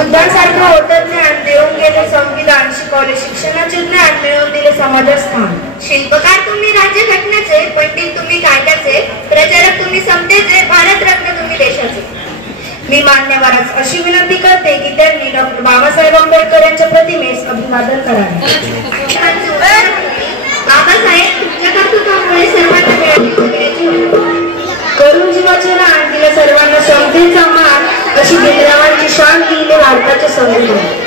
बुद्धांसारखं होतं ज्ञान देऊन गेले संविधान, शिकवले शिक्षणाचे ज्ञान, मिळवून दिले समाजात स्थान. शिल्पकार तुम्ही राज्यघटनेचे, पंडित तुम्ही कायद्याचे, प्रचारक तुम्ही समतेचे, भारतरत्न तुम्ही देशाचे. मी मान्यवरास अशी विनंती करते की त्यांनी डॉक्टर बाबासाहेब आंबेडकर यांच्या प्रतिमेस अभिवादन करावे. बाबासाहेब तुमच्या कर्तृत्वामुळे सर्वांना मिळाली करून जीवाचे रान दिले सर्वांना समतेचा मान, अशी दिलरावांची शान दिले भारताचे संविधान.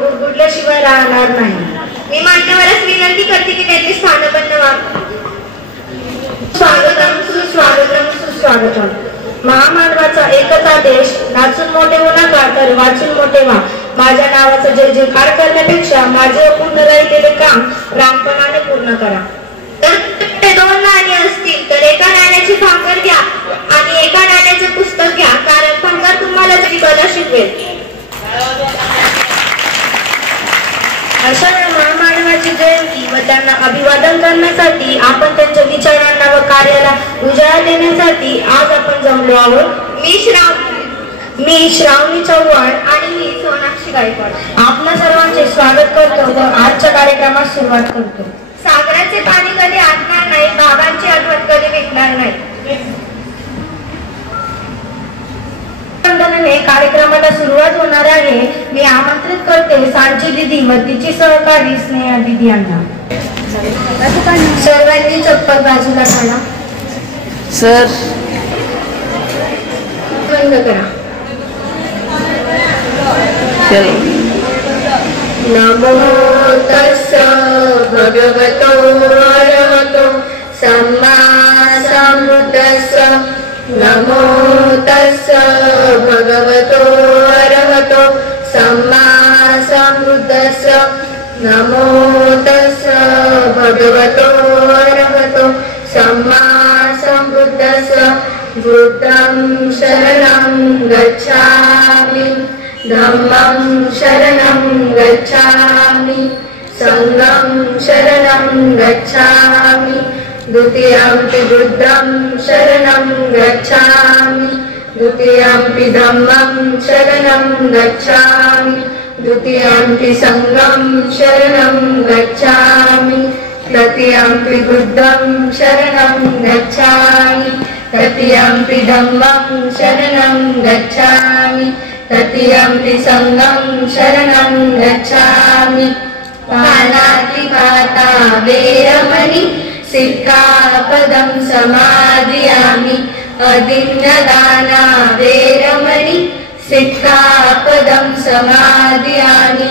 गुडगुडल्याशिवाय राहणार नाही. मी मान्यवरास विनंती करते की त्याचे स्थानबद्ध व्हावे. स्वागतम सुस्वागतम सुस्वागतम. महामानवाचा एकच आदेश, नाचून मोठे होऊ नका तर वाचून मोठे व्हा. माझ्या नावाचा जय जयकार करण्यापेक्षा माझे अपूर्ण राहिलेले काम प्राणपणाने पूर्ण करा. तर ते 2 नाणी असतील तर एका नाण्याची भाकर घ्या आणि एका नाण्याचे पुस्तक घ्या, कारण भाकर तुम्हाला तरी कला शिकवेल. अशा महामानवाची जयंती व त्यांना अभिवादन करण्यासाठी, आपण त्यांच्या विचारांना व कार्याला उजाळा देण्यासाठी आज आपण जमलो आहोत. मी श्रावणी चव्हाण आणि मी सोनाक्षी गायकवाड आपल्या सर्वांचे स्वागत करतो व आजच्या कार्यक्रमास सुरुवात करतो. सागराचे पाणी कधी आटणार नाही, बाबांची आठवण कधी विकणार नाही. कार्यक्रमाला सुरुवात होणार आहे. मी आमंत्रित करते सांची दिदी व तिची सहकारी स्नेहा दिदी यांना. सर्वांनी चप्पल बाजूला काढा. सर बंद करा. नमो तस्स भगवतो अरहतो सम्मा सम्बुद्धस्स. नमो तस्स भगवतो अरहतो सम्मा सम्बुद्धस्स. नमो तस्स भगवतो अरहतो सम्मा सम्बुद्धस्स. बुद्धं शरणं गच्छामि, धम्मं शरणं गच्छामि, संघं शरणं गच्छामि, द्वितीयंपि बुद्धं शरणं गच्छामि, द्वितीयंपि धम्मं शरणं गच्छामि, द्वितीयंपि संघं शरणं गच्छामि, तृतीयंपि बुद्धं शरणं गच्छामि, तृतीयंपि धम्मं शरणं गच्छामि, तृतीयंपि संघं शरणं गच्छामि. पाणातिपाता वेरमणि सिक्खापदं समादयामि. अदिन्नदाना वेरमणि सिक्खापदं समादयामि.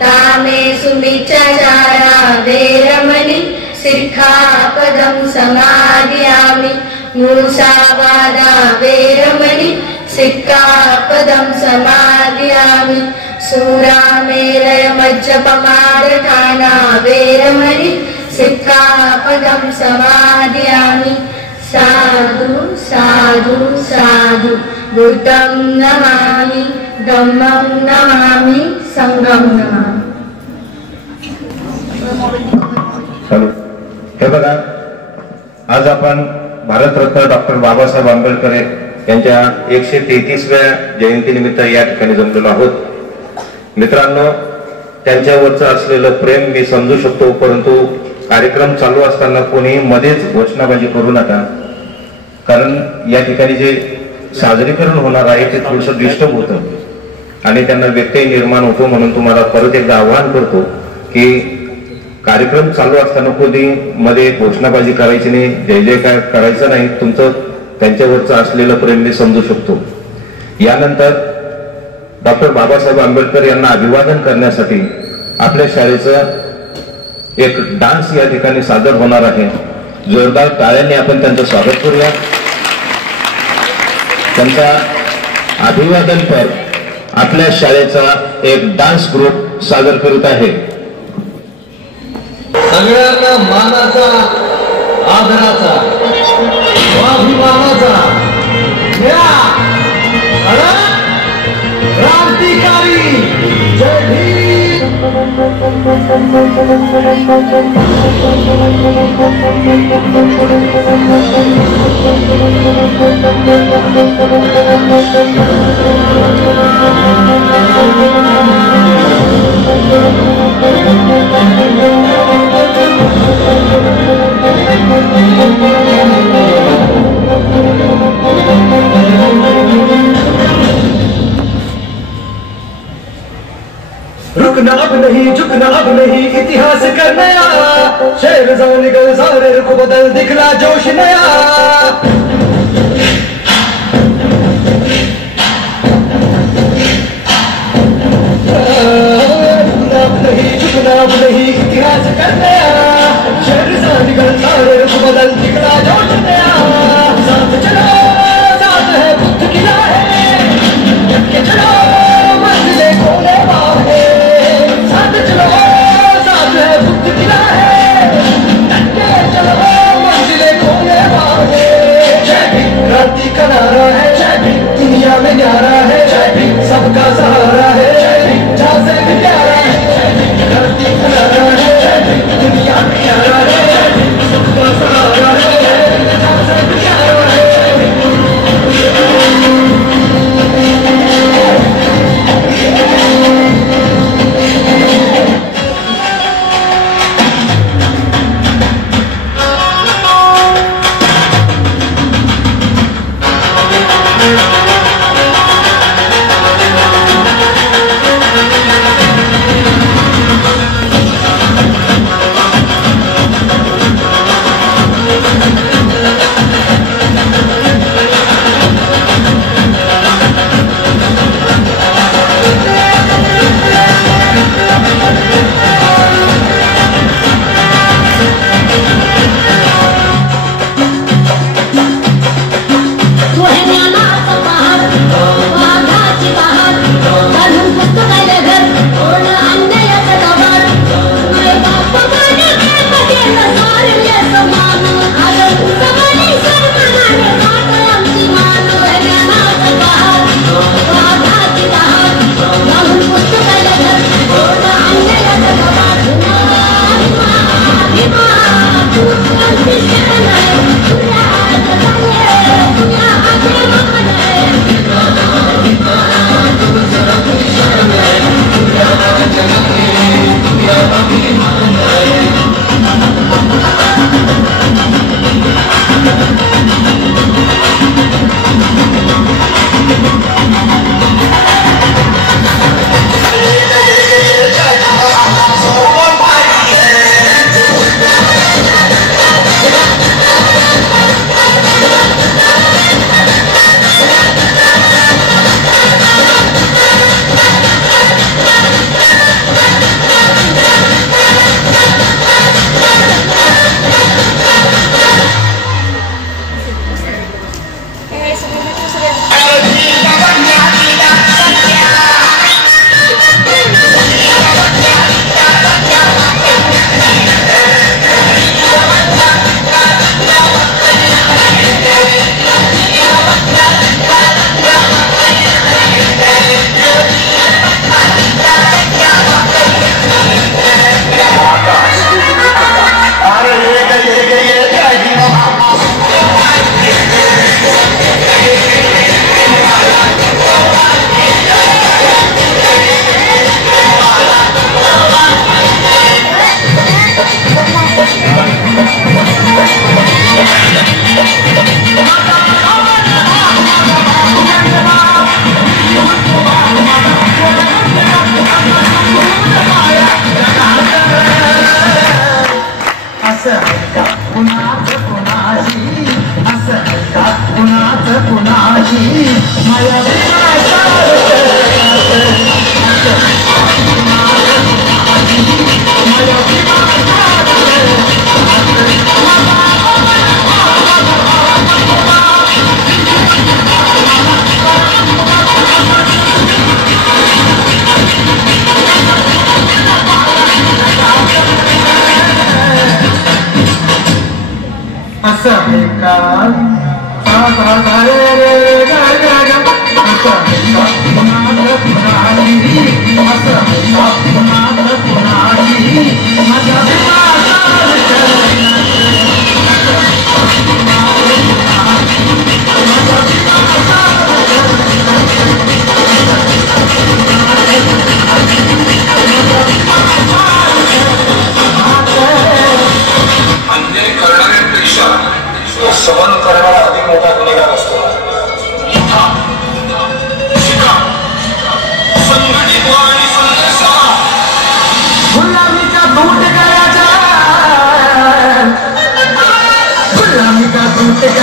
कामेषु मिच्छाचारा वेरमणि सिक्खापदं समादयामि. मूषावादा वेरमणि सिक्खापदं समादयामि. सूरामेरय मज्जपमादठाना वेरमणि सिक्खापदं समादयामि. साधु साधु साधु. बुद्धं नमामि, धम्मं नमामि, संघं नमामि. हे बघा, आज आपण भारतरत्न डॉक्टर बाबासाहेब आंबेडकर यांच्या 133व्या जयंतीनिमित्त या ठिकाणी जमलेलो आहोत. मित्रांनो, त्यांच्यावरचं असलेलं प्रेम मी समजू शकतो, परंतु कार्यक्रम चालू असताना कोणी मध्येच घोषणाबाजी करू नका, कारण या ठिकाणी जे सादरीकरण होणार आहे ते थोडंसं डिस्टर्ब होतं आणि त्यांना व्यत्यय निर्माण होतो. म्हणून तुम्हाला परत एकदा आवाहन करतो की कार्यक्रम चालू असताना कोणी मध्ये घोषणाबाजी करायची नाही, जय जयकार करायचं नाही. तुमचं त्यांच्यावरचं असलेलं प्रेम मी समजू शकतो. यानंतर डॉक्टर बाबासाहेब आंबेडकर यांना अभिवादन करण्यासाठी आपल्या शाळेचं एक डान्स या ठिकाणी सादर होणार आहे. जोरदार टाळ्यांनी आपण त्यांचं स्वागत करूया. त्यांचा अभिवादन पर आपल्या शाळेचा एक डान्स ग्रुप सादर करीत आहे. सगळ्यांना मानाचा, आदराचा, स्वाभिमानाचा क्रांतिकारी जय भीम. रुकना अब नहीं, झुकना अब नहीं, इतिहास कर नया. शेर जाओ निकल सारे को बदल, दिखला जोश नया. रुकना अब नहीं, झुकना अब नहीं, इतिहास कर नया. शेर जाओ निकल सारे को बदल, दिखला जोश नया. साथ चलो, साथ है बुद्ध की राहें, जब के चलो मंजिले खोले बाहें. चलो साथ है बुद्ध की राहें, डटे चलो मंजिले खोले बाहें. जय भीम क्रांति का नारा है, जय भीम दुनिया में न्यारा है, जय भीम सबका सहारा है, जय भीम जहाँ से भी प्यारा है. जय भीम क्रांति का नारा है, जय भीम दुनिया में न्यारा है, जय भीम सबका सहारा है, जय भीम जहाँ से भी प्यारा है.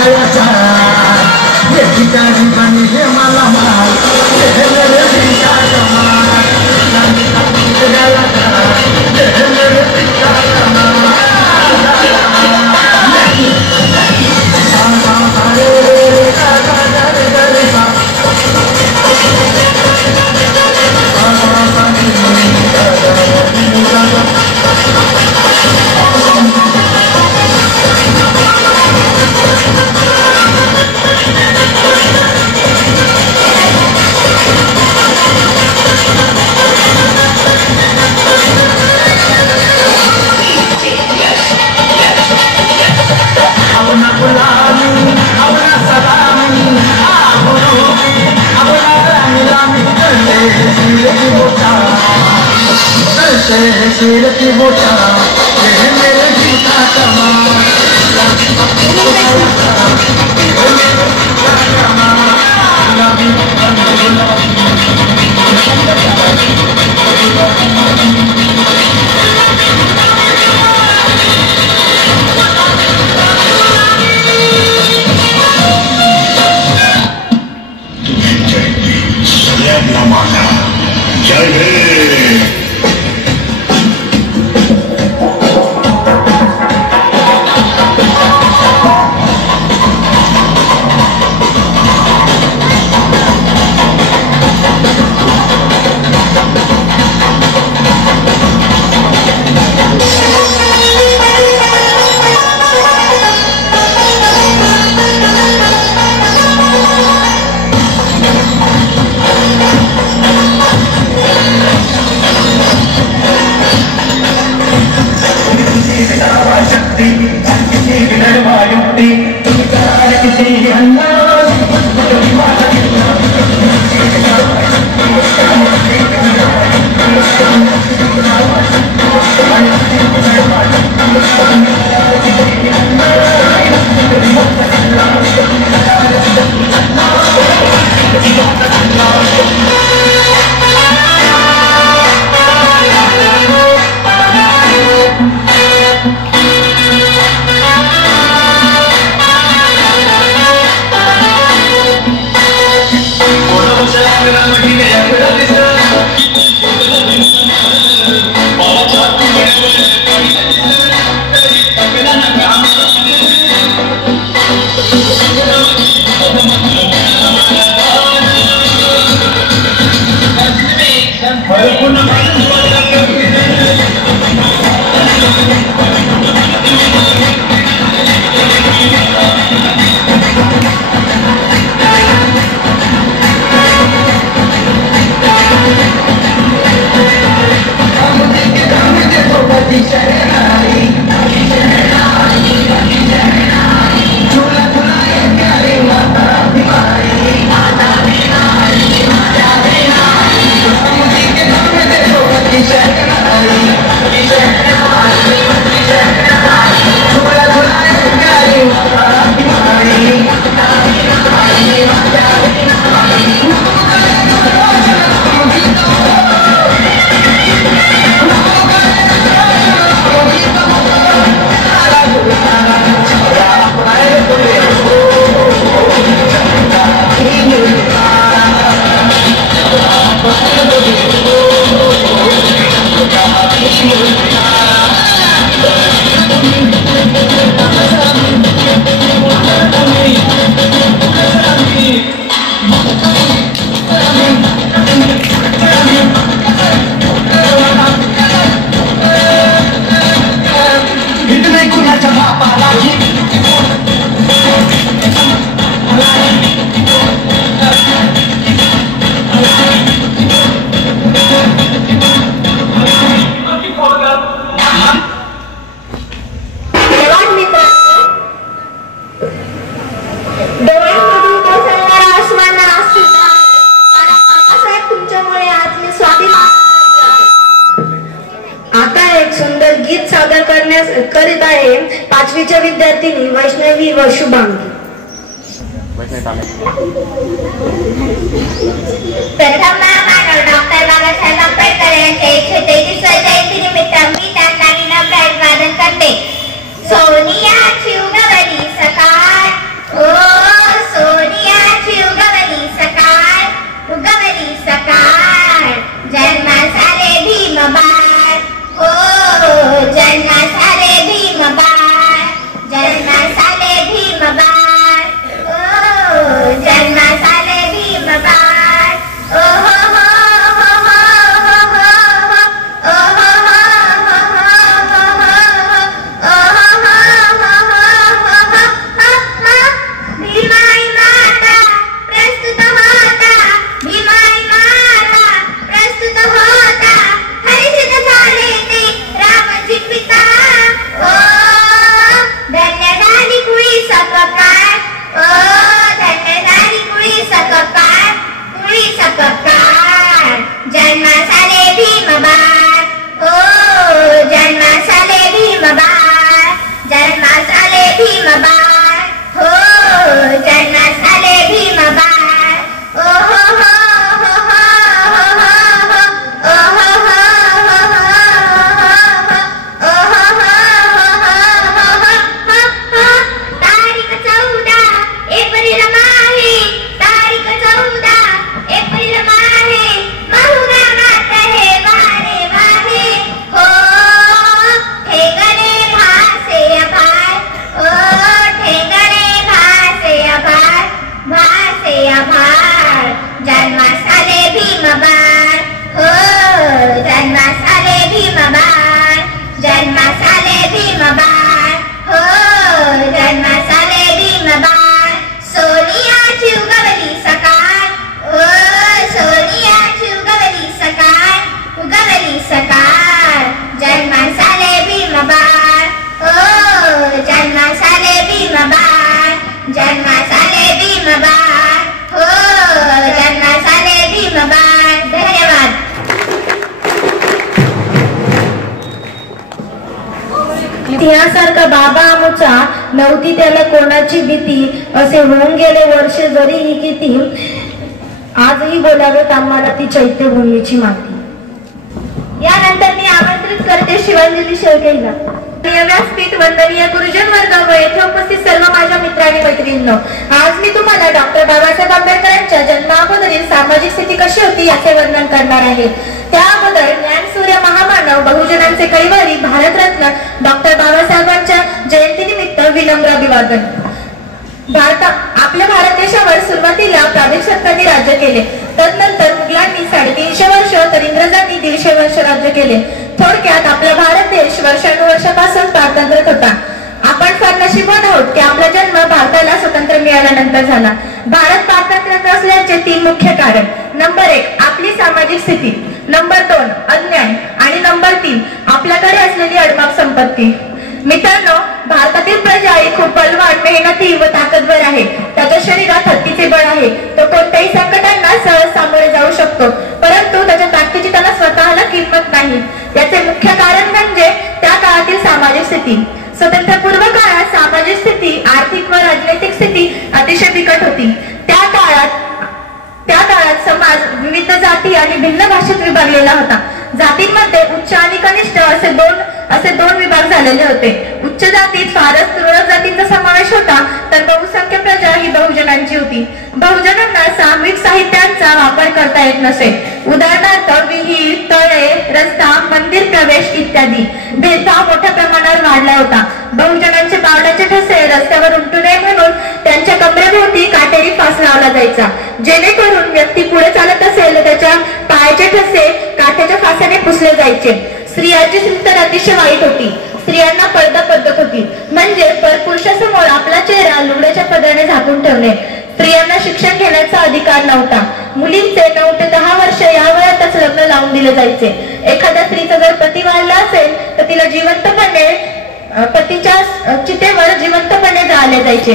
गळ्याचा ये ठिकाणी बनले मला माल हे मेरे पिता कमाल गळ्याचा हे मेरे पिता कमाल शेर की बोटा ये मेरे पिता कमाल करीत आहे 5वीच्या विद्यार्थिनी वैष्णवी व शुभांगी. प्रथम महामानव डॉक्टर बाबासाहेब आंबेडकर यांच्या 133व्या जयंतीनिमित्त मी त्यांना विनम्र अभिवादन करते. सोनिया शिवनवरी सकाळ जन्मास आले भीमबाळ, हो जन्मास आले भीमबाळ, जन्मास आले भीमबाळ, हो जन्मास आले भीमबाळ, ओ हो हो हो हो हो हो ओ हो हो हो हो ओ हो हो हो तारीख 14 एप्रिल माहे, तारीख 14 एप्रिल माहे, महुरा गात है वारे वाहे, हो ठेंगणे भासे अभाळ, ओ ठेंगणे भासे अभाळ, भासे अभाळ, जन्मास आले भीमबाळ, हो जन्मास आले भीमबाळ, जन्मास आले भीमबाळ, हो जन्मास आले भीमबाळ, सोनियाची उगवली सकाळ, ओ सोनियाची उगवली सकाळ, उगवली सकाळ, जन्मास आले भीमबाळ, ओ जन्मास आले भीमबाळ, जन्मास आले भीमबाळ, हो जन्मास आले भीमबाळ. धन्यवाद. सिंहासारखा बाबा आमचा नव्हती त्याला कोणाची भीती, असे होऊन गेले वर्ष जरीही किती, आजही बोलावेत आम्हाला ती चैत्यभूमीची माती. यानंतर मी आमंत्रित करते शिवांजली शेळकेला. व्यासपीठ वंदनीय गुरुजन वर्ग व येथे उपस्थित सर्व माझ्या मित्र आणि मैत्रिणींनो, आज मी तुम्हाला डॉक्टर बाबासाहेब आंबेडकरांच्या जन्माअगोदरील सामाजिक स्थिती कशी होती याचे वर्णन करणार आहे. त्या अगोदर ज्ञानसूर्य महामानव बहुजनांचे कैवारी भारतरत्न डॉक्टर बाबासाहेबांच्या जयंतीनिमित्त विनम्र अभिवादन. आपल्या भारत देशावर सुरुवातीला प्रादेशिक सत्तांनी राज्य केले, तदनंतर मुघलांनी 350 वर्ष तर इंग्रजांनी 150 वर्ष राज्य केले. थोडक्यात आपला भारत देश वर्षानुवर्षापासून पारतंत्र्यात होता. आपण फार नशीबवान आहोत की आपला जन्म भारताला स्वतंत्र मिळाल्यानंतर झाला. भारत पारतंत्र्यात असल्याचे 3 मुख्य कारण. नंबर 1 आपली सामाजिक स्थिती, नंबर 2 अन्याय आणि नंबर 3 आपल्याकडे असलेली अडमाप संपत्ती. मित्रांनो, भारतातील प्रजा ही खूप बलवान, मेहनती व ताकदवर आहे. त्याच्या शरीरात हत्तीचे बळ आहे. तो कोणत्याही संकटांना सहज सामोरे जाऊ शकतो, परंतु त्याच्या ताकदीची त्याला स्वतःला किंमत नाही. याचे मुख्य कारण म्हणजे त्या काळातील सामाजिक स्थिती. स्वतंत्रपूर्व काळात सामाजिक स्थिती, आर्थिक व राजनैतिक स्थिती अतिशय बिकट होती. त्या काळात समाज विविध जाती आणि भिन्न भाषेत विभागलेला होता. जातींमध्ये उच्च आणि कनिष्ठ असे दोन विभाग झालेले होते. उच्च जातीत फारच तुरळक जातींचा समावेश होता, तर बहुसंख्य प्रजा ही बहुजनांची होती. बहुजनांना सामूहिक साहित्यांचा वापर करता येत नसे. उदाहरणार्थ विहीर, तळे, रस्ता, मंदिर प्रवेश इत्यादी. भेदभाव मोठ्या प्रमाणावर वाढला होता. बहुजनांचे पावलाचे ठसे रस्त्यावर उमटू नये म्हणून त्यांच्या कमरेभोवती काटेरी फास लावला जायचा, जेणेकरून व्यक्ती पुढे चालत असेल तर त्याच्या पायाचे ठसे काठ्याच्या फासाने पुसले जायचे. स्त्रियांची स्थिती तर अतिशय वाईट होती. स्त्रियांना पर्दा पद्धत होती, म्हणजे परपुरुषासमोर आपला चेहरा लुगड्याच्या पदराने झाकून ठेवणे. स्त्रियांना शिक्षण घेण्याचा अधिकार नव्हता. मुलींचे 9 ते 10 वर्ष या वयातच लग्न लावून दिले जायचे. एखाद्या स्त्रीचा जर पती वारला असेल तर तिला जिवंतपणे पतीच्या चितेवर जिवंतपणे जाळले जायचे.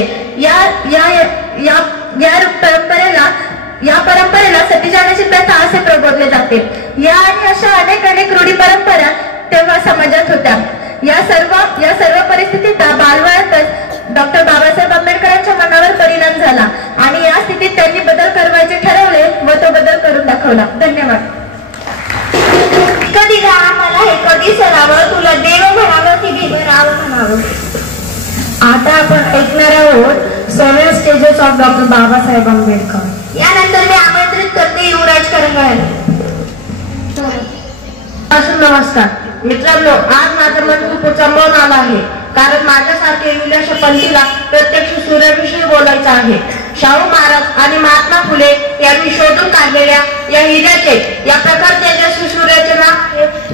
या परंपरेला सती जाण्याची प्रथा असे प्रबोधले जाते. या आणि अशा अनेक रूढी परंपरा तेव्हा समाजात होत्या. या सर्व परिस्थितीचा बालवयातच डॉक्टर बाबासाहेब आंबेडकरांच्या मनावर परिणाम झाला आणि या स्थितीत त्यांनी बदल करायचे ठरवले व तो बदल करून दाखवला. धन्यवाद. कधी राहा मला हे कधी सरावं, तुला देव म्हणावं की भीमराव म्हणावं. आता आपण ऐकणार आहोत 7 stages of doctor Babasaheb Ambedkar. यानंतर मी आमंत्रित करते युवराज करंगळे. नमस्कार मित्रांनो, आज माझं मन खूप उचंबळून आलं आहे, कारण माझ्यासारखे विलास पंथीला प्रत्यक्ष सूर्याविषयी बोलायचं आहे. शाहू महाराज आणि महात्मा फुले यांनी शोधून काढलेल्या या हिऱ्याचे, या प्रखर तेजस्वी सूर्याचे नाव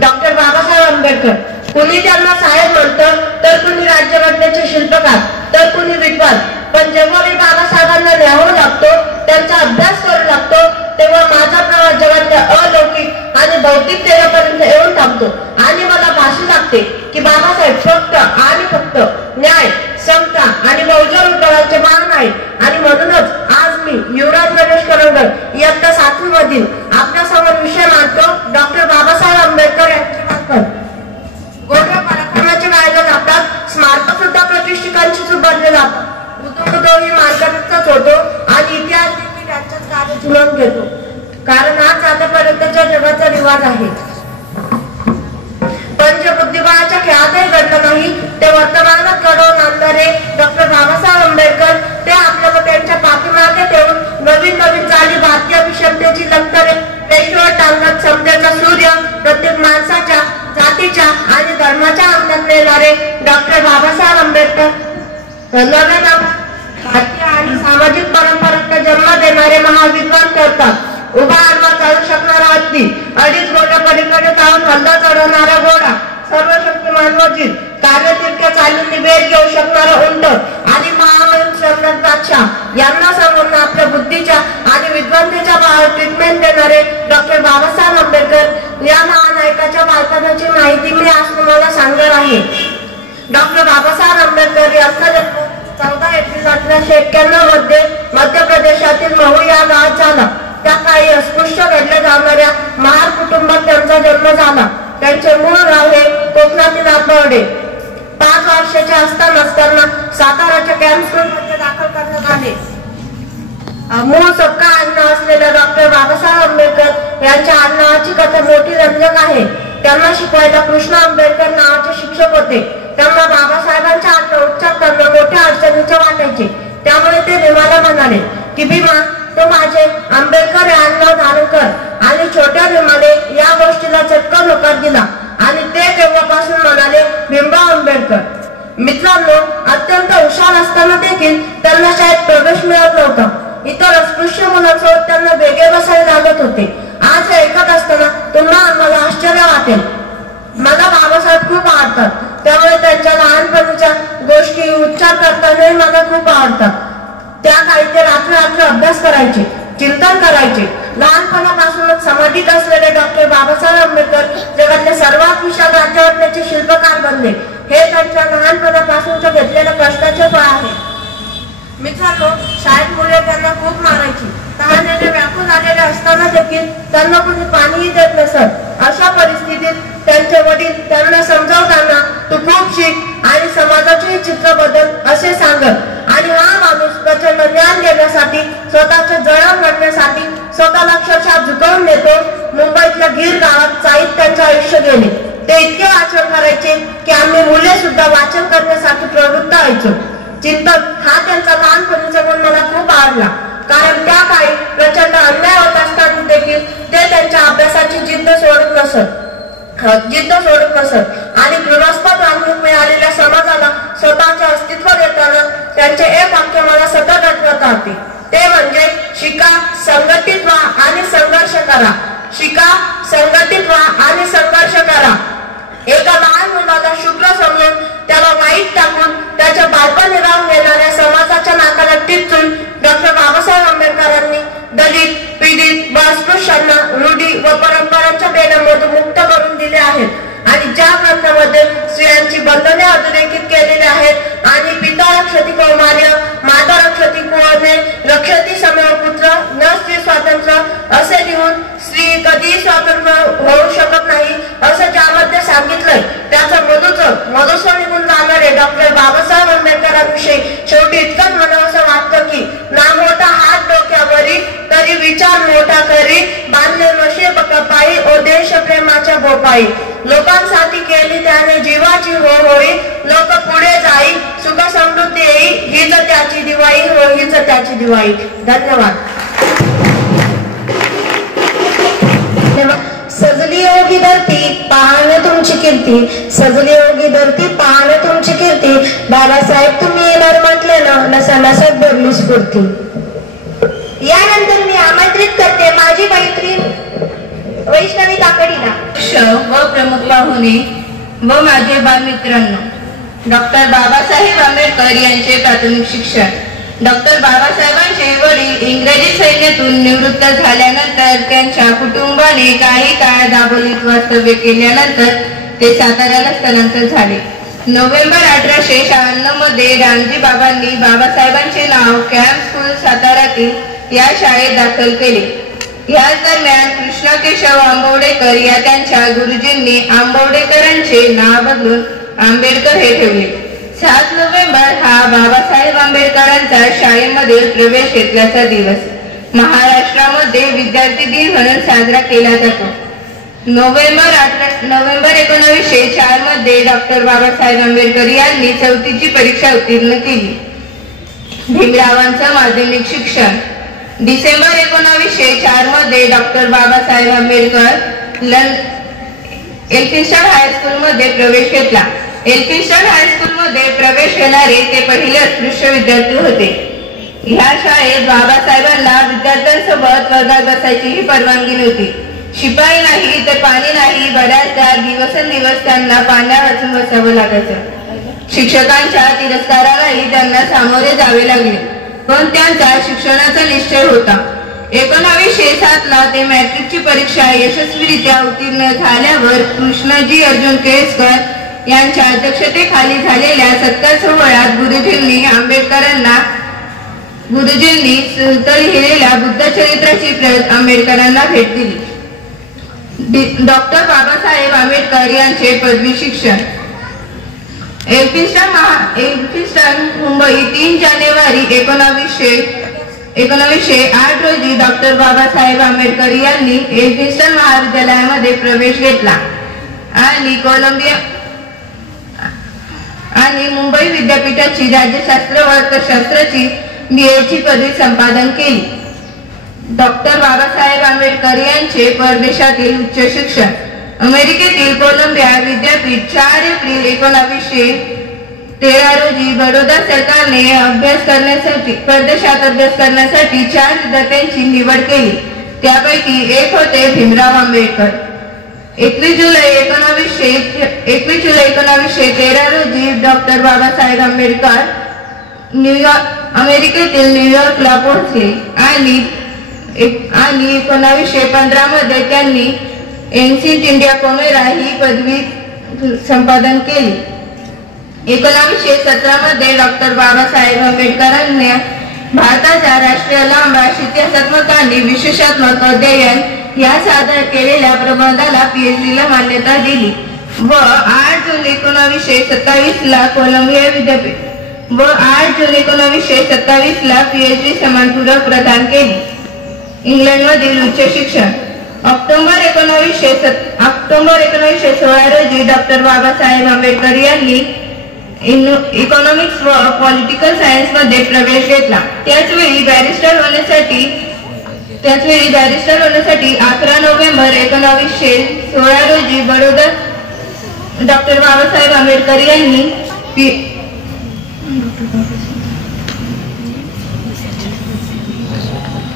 डॉक्टर बाबासाहेब आंबेडकर. कुणी त्यांना साहेब म्हणतं, तर कुणी राज्यघटनेचे शिल्पकार, तर कुणी विद्वान. पण जेव्हा मी बाबासाहेबांना न्यावं लागतो, त्यांचा अभ्यास करू लागतो, तेव्हा माझा प्रवास जगातल्या अलौकिक आणि भौतिक तेजापर्यंत येऊन थांबतो आणि मला भासू लागते की बाबासाहेब फक्त आणि फक्त न्याय, समता आणि बहुजन उद्धाराचे मान आहे. आणि म्हणूनच आज मी युवराज रमेश करंगळ इयत्ता 7वी मधील आपल्या समोर विषय मांडतो कारण हा जातेपर्यंतच्या जगाचा रिवाज आहे. पंचबुद्धिबळाच्या खेळातही घडलं नाही ते वर्तमानात घडवून आणणारे डॉक्टर बाबासाहेब आंबेडकर ते आपल्याला त्यांच्या पाठीमागे ठेवून नवीन नवीन चाली भारतीय विषमतेची लंगरे पेशवर टांगत समतेचा सूर्य प्रत्येक माणसाच्या जातीच्या आणि धर्माच्या अंगात नेणारे डॉक्टर बाबासाहेब आंबेडकर नव्या भारतीय आणि सामाजिक परंपरेला जन्म देणारे महाविद्वान ठरतात. उभा आडवा चालू शकणारा हत्ती, 2.5 गोड्या पलीकडे जाऊन हल्ला चढवणारा घोडा, सर्वशक्तिमान वजीर, कार्यतिरक्या चालींनी वेध घेऊ शकणारा उंट आणि महामहिम सम्राट बादशाह यांना समोर आपल्या बुद्धीच्या आणि विद्वत्तेच्या ट्रीटमेंट देणारे डॉक्टर बाबासाहेब आंबेडकर या महानायकाच्या बालपणाची माहिती मी आज तुम्हाला सांगणार आहे. डॉक्टर बाबासाहेब आंबेडकर यांचा जन्म 14 एप्रिल 1891 मध्ये मध्य प्रदेशातील महू या गावात झाला. त्या काळी अस्पृश्य गणल्या जाणाऱ्या महार कुटुंबात त्यांचा जन्म झाला. त्यांचे मूळ गाव हे कोकणातील आंबवडे. 5 वर्षाचे असताना साताराच्या कॅम्प स्कूल मध्ये दाखल करण्यात आले. मूळ सक्का आडनाव असलेल्या डॉक्टर बाबासाहेब आंबेडकर यांच्या आडनावाची कथा मोठी रंजक आहे. त्यांना शिकवायला कृष्ण आंबेडकर नावाचे शिक्षक होते. त्यांना बाबासाहेबांच्या आडनाव उच्चार करणं मोठ्या अडचणीचे वाटायचे. त्यामुळे ते भीमाला म्हणाले की भीमा तो माझे आंबेडकर हे आडनाव धारण कर आणि छोट्या भीमाने या गोष्टीला चटकन होकार दिला आणि ते तेव्हापासून म्हणाले भीमराव आंबेडकर. मित्रांनो, अत्यंत हुशार असताना देखील त्यांना शाळेत प्रवेश मिळत नव्हता. इतर अस्पृश्य मुलांसोबत त्यांना वेगळे बसायला लागत होते. आज हे ऐकत असताना तुम्हाला मला आश्चर्य वाटेल. मला बाबासाहेब खूप आवडतात. त्यामुळे त्यांच्या लहानपणीच्या गोष्टी उच्चार करतानाही मला खूप आवडतात. त्या काळी ते रात्र अभ्यास करायचे, चिंतन करायचे. लहानपणापासूनच समाधीत असलेले डॉक्टर बाबासाहेब आंबेडकर जगातले सर्वात विशाल राज्यघटनेचे शिल्पकार बनले. हे त्यांच्या लहानपणापासूनच्या घेतलेल्या कष्टाचे फळ आहे. मित्रांनो, शाळेत मुले त्यांना खूप मारायची. तहानेने व्याकुळ झालेले असताना देखील त्यांना कुणी पाणीही देत नसत. अशा परिस्थितीत त्यांचे वडील त्यांना समजावताना तू खूप शिक आणि समाजाचे चित्र बदल असे सांगत आणि हा माणूस प्रचंड ज्ञान देण्यासाठी स्वतःच्या जळण करण्यासाठी स्वतःला अक्षरशः झुकवून देतो. मुंबईतल्या गीर गावात चाळीत त्यांचे आयुष्य गेले. ते इतके वाचन करायचे की आम्ही मुले सुद्धा वाचन करण्यासाठी प्रवृत्त व्हायचो. चिंतन हा त्यांचा लहानपणीचा गुण मला खूप आवडला. कारण त्या काळी प्रचंड अन्याय होत असताना देखील ते त्यांच्या अभ्यासाची जिद्द सोडत नसत आणि गृहस्थ बांधून मिळालेल्या समाजाला स्वतःचे अस्तित्व देताना त्यांचे एक वाक्य मला सतत आठवत राहते. ते म्हणजे शिका, संघटित व्हा आणि संघर्ष करा. शिका, संघटित व्हा आणि संघर्ष करा. एका लहान मुलाला शुक्र समजून त्याला वाईट टाकून त्याच्या बालपण हिरावून घेणाऱ्या समाजाच्या नाकाला टिचून डॉक्टर बाबासाहेब आंबेडकरांनी दलित, पीडित व अस्पृश्यांना रूढी व परंपरांच्या बेड्यामधून मुक्त करून दिले आहेत. आणि ज्या ग्रंथामध्ये स्त्रियांची बंधने अधोरेखित केलेली आहेत आणि पिता रक्षती कौमार्य, माता रक्षती कुळने, रक्षती समयः पुत्र, न स्त्री स्वातंत्र्य असे लिहून स्त्री कधीही स्वतंत्र होऊ शकत नाही असं ज्यामध्ये सांगितलंय त्याचं मधुस्व निघून जाणारे डॉक्टर बाबासाहेब आंबेडकरांविषयी शेवटी इतकंच म्हणावंसं वाटतं की ना मोठा हात डोक्यावरी तरी विचार मोठा करी, बांधले नशे बकपाई ओ देश प्रेमाच्या भोपाई. लोकांसाठी केली त्याने जीवाची होई, लोक पुढे जाई, सुख समृद्धी येई, हीच त्याची दिवाळी हो, हीच त्याची दिवाळी. धन्यवाद. सजली योगी धरती पाहणे तुमची कीर्ती, सजली योगी धरती पाहणे तुमची कीर्ती. बाबासाहेब तुम्ही येणार म्हटले ना, नसा नसात भरली स्फूर्ती. यानंतर मी आमंत्रित करते माझी मैत्रीण वैष्णवी काकडीला. व प्रमुख पाहुणे व माझे बालमित्रांनो, डॉक्टर बाबासाहेब आंबेडकर यांचे प्राथमिक शिक्षण. डॉक्टर बाबासाहेबांचे वडील इंग्रजी सैन्यातून निवृत्त झाल्यानंतर त्यांच्या कुटुंबाने काही काळ दाभोलीत वास्तव्य केल्यानंतर ते साताऱ्याला स्थलांतर झाले. नोव्हेंबर 1896 मध्ये रामजी बाबांनी बाबासाहेबांचे नाव कॅम्प स्कूल सातारातील या शाळेत दाखल केले. याच दरम्यान कृष्ण केशव आंबवडेकर या त्यांच्या गुरुजींनी आंबवडेकरांचे नाव बदलून आंबेडकर हे ठेवले. 7 नोव्हेंबर हा बाबासाहेब आंबेडकरांचा शाळेमध्ये प्रवेश घेतल्याचा दिवस. महाराष्ट्रामध्ये विद्यार्थी दिन म्हणून साजरा केला जातो. नोव्हेंबर 1904 मध्ये डॉक्टर बाबासाहेब आंबेडकर यांनी 4थीची परीक्षा उत्तीर्ण केली. भीमरावांचं माध्यमिक शिक्षण. डिसेंबर 1904 मध्ये doctor Babasaheb Ambedkar Elphinstone high school मध्ये प्रवेश घेतला. एल्फिन्स्टन हायस्कूल मध्ये प्रवेश घेणारे ते पहिले अस्पृश्य विद्यार्थी होते. ह्या शाळेत बाबासाहेबांना विद्यार्थ्यांसोबत वर्गात बसायचीही परवानगी नव्हती. शिपाई नाही तर पाणी नाही, बऱ्याचदा दिवसेंदिवस त्यांना पाण्या वाचून बसावं लागायचं. शिक्षकांच्या तिरस्कारालाही त्यांना सामोरे जावे लागले, पण त्यांचा शिक्षणाचा निश्चय होता. 1907 ते मॅट्रिकची परीक्षा यशस्वीरित्या उत्तीर्ण झाल्यावर कृष्णजी अर्जुन केळकर यांच्या अध्यक्षतेखाली झालेल्या सत्कार सोहळ्यात गुरुजींनी लिहिलेल्या बुद्धचरित्राची प्रत आंबेडकरांना भेट दिली. डॉक्टर बाबासाहेब आंबेडकर यांचे पदवी शिक्षण. एल्फिन्स्टन मुंबई 3 जानेवारी 1908 रोजी डॉक्टर बाबासाहेब आंबेडकर यांनी एल्फिन्स्टन महाविद्यालयामध्ये प्रवेश घेतला आणि मुंबई विद्यापीठाची राज्यशास्त्र व अर्थशास्त्राची BA पदवी संपादन केली. डॉक्टर बाबासाहेब आंबेडकर यांचे परदेशातील उच्च शिक्षण. अमेरिकेतील कोलंबिया विद्यापीठ 4 एप्रिल 1913 रोजी बडोदा सरकारने परदेशात अभ्यास करण्यासाठी 4 विद्यार्थ्यांची निवड केली. त्यापैकी एक होते भीमराव आंबेडकर. 21 जुलै 1913 रोजी डॉक्टर बाबासाहेब आंबेडकर अमेरिकेतील न्यूयॉर्कला पोहोचले आणि 1915 मध्ये त्यांनी एन्सिंट इंडिया कोमेरा ही पदवी संपादन केली. 1917 मध्ये डॉक्टर बाबासाहेब आंबेडकरांनी भारताच्या राष्ट्रीय लांब इतिहासात्मक आणि विशेषात्मक अध्ययन या सादर केलेल्या प्रबंधाला PhD ला मान्यता दिली व 8 जून 1927 ला कोलंबिया विद्यापीठ व 8 जून 1927 ला PhD सन्मानपूर्वक प्रदान केली. इंग्लंडमधील उच्च शिक्षण. ऑक्टोबर 1916 रोजी डॉक्टर बाबासाहेब आंबेडकर यांनी इकॉनॉमिक्स व पॉलिटिकल सायन्स मध्ये प्रवेश घेतला. त्याचवेळी बॅरिस्टर होण्यासाठी 11 नोव्हेंबर 1916 रोजी बडोदा डॉक्टर बाबासाहेब आंबेडकर यांनी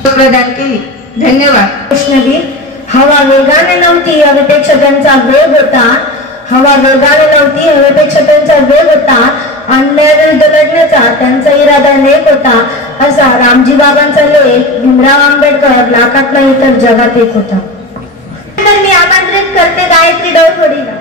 प्रदान केली. धन्यवाद. कृष्णवीर. हवा वेगाने नव्हती, हवेपेक्षा त्यांचा वेग होता. हवा वेगाने नव्हती, हवेपेक्षा त्यांचा वेग होता. अन्यायाविरुद्ध लढण्याचा त्यांचा इरादा नेक होता. असा रामजी बाबांचा लेख भीमराव आंबेडकर लाखातला इतर जगात एक होता. मी आमंत्रित करते गायत्री डोळफोडीला.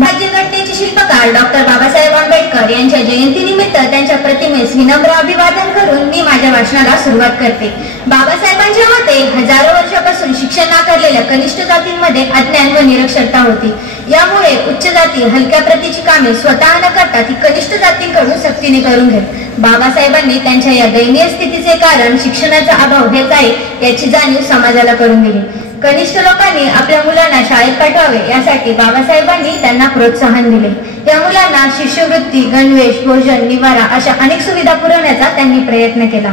राज्यघटनेचे शिल्पकार डॉक्टर बाबासाहेब आंबेडकर यांच्या जयंतीनिमित्त त्यांच्या प्रतिमेस विनम्र अभिवादन करून मी माझ्या भाषणाला सुरुवात करते. बाबासाहेबांच्या मते हजारो वर्षापासून शिक्षण नाकारलेल्या कनिष्ठ जातींमध्ये अज्ञान व निरक्षरता होती. यामुळे उच्च जाती हलक्या प्रतीची कामे स्वतः न करता ती कनिष्ठ जातींकडून सक्तीने करून घेत. बाबासाहेबांनी त्यांच्या या दयनीय स्थितीचे कारण शिक्षणाचा अभाव हेच आहे याची जाणीव समाजाला करून दिली. कनिष्ठ लोकांनी आपल्या मुलांना शाळेत पाठवावे यासाठी बाबासाहेबांनी त्यांना प्रोत्साहन दिले. या मुलांना शिष्यवृत्ती, गणवेश, भोजन, निवारा अशा अनेक सुविधा पुरवण्याचा त्यांनी प्रयत्न केला.